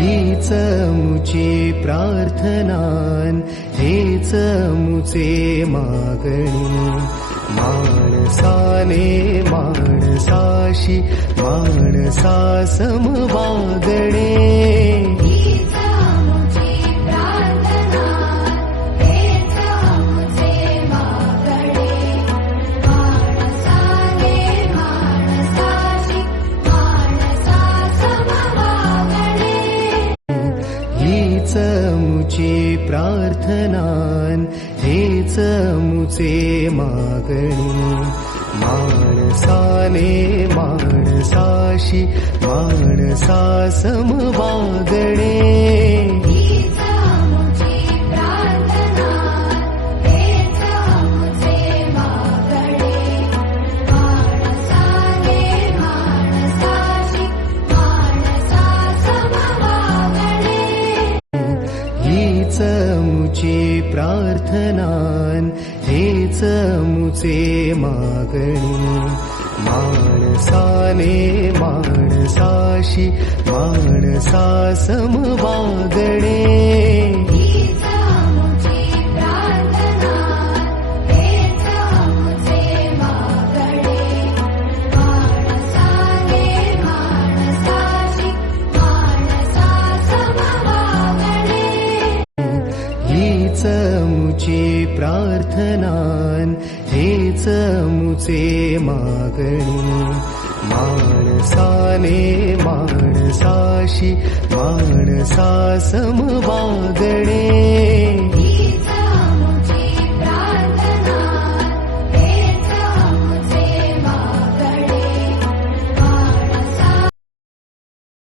हीच मुची प्रार्थनान हेच मुचे मागणी माणसाने माणसाशी माणसा सम वागणे हीच मुची प्रार्थनान हेच मुचे मागणी माणसाने माणसाशी माणसा सम वागणे हीच मुची प्रार्थनान हेच मुचे मागणी माणसाने माणसाशी माणसा सम वागणे हीच मुची प्रार्थनान हेच मुचे मागणी माणसाने माणसाशी माणसा सम वागणे